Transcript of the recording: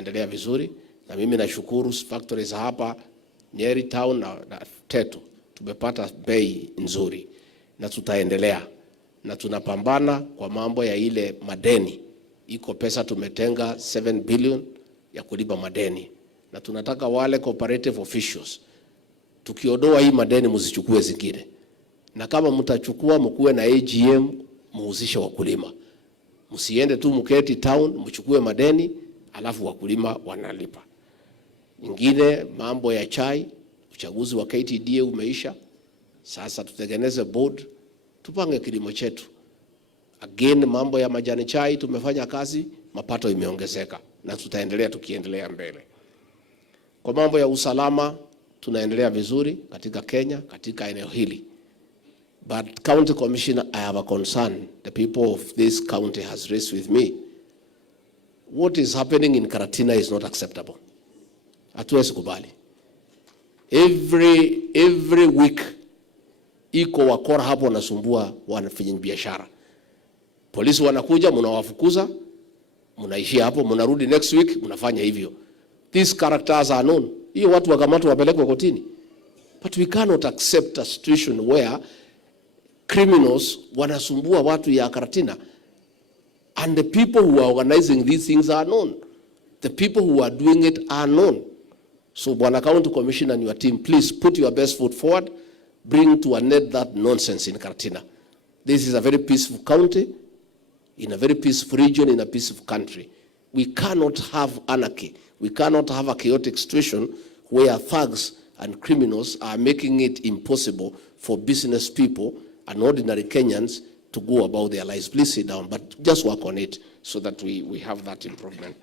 tunaendelea vizuri, na mimi nashukuru factories hapa Nyeri Town na Tetu tumepata bei nzuri, na tutaendelea na tunapambana kwa mambo ya ile madeni. Iko pesa tumetenga 7 billion ya kulipa madeni, na tunataka wale cooperative officials tukiondoa hii madeni msichukue zingine, na kama mtachukua mkuwe na AGM muhusishe wakulima. Msiende tu mketi town mchukue madeni alafu wakulima wanalipa. Nyingine mambo ya chai, uchaguzi wa KTDA umeisha. Sasa tutengeneze board, tupange kilimo chetu. Again mambo ya majani chai tumefanya kazi, mapato imeongezeka na tutaendelea tukiendelea mbele. Kwa mambo ya usalama tunaendelea vizuri katika Kenya, katika eneo hili. But County Commissioner, I have a concern the people of this county has raised with me. What is happening in Karatina is not acceptable. Hatuwezi kubali. Every week iko wakora hapo wanasumbua wanafanya biashara. Polisi wanakuja, mnawafukuza, mnaishia hapo, mnarudi next week, mnafanya hivyo. These characters are known. Hiyo watu wakamatwa wapelekwe kotini. But we cannot accept a situation where criminals wanasumbua watu ya Karatina, and the people who are organizing these things are known. The people who are doing it are known. So Bwana County Commissioner and your team, please put your best foot forward. Bring to an end that nonsense in Karatina. This is a very peaceful county, in a very peaceful region, in a peaceful country. We cannot have anarchy. We cannot have a chaotic situation where thugs and criminals are making it impossible for business people and ordinary Kenyans to go about their lives. Please sit down, but just work on it so that we have that improvement.